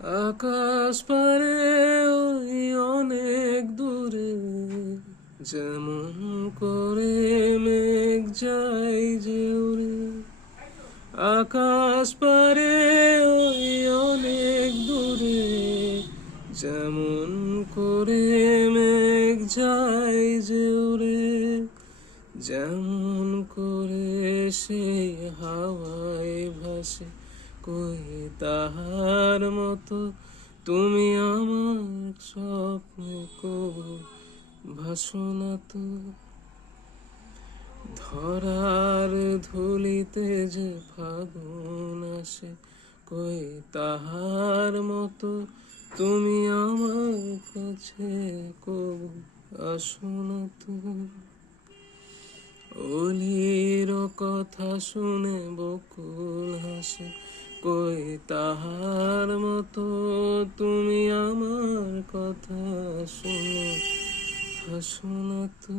আকাশ পারে ওই অনেক দূরে, যেমন করে মেঘ যায় যে উড়ে। আকাশ পারে ওই অনেক দূরে, যেমন করে মেঘ যায় যে উড়ে। যেমন করে সে হাওয়ায় ভাসে, কই তাহার মতো তুমি আমার স্বপ্নে কবু ভাসো না তো। ধরার ধুলিতে যে ফাগুন আসে, কই তাহার মতো তুমি আমার কাছে কবু আসো না তো। অলির কথা শুনে বকুল হাসে, কই তাহার মতো তুমি আমার কথা শুনে হাসো না তো।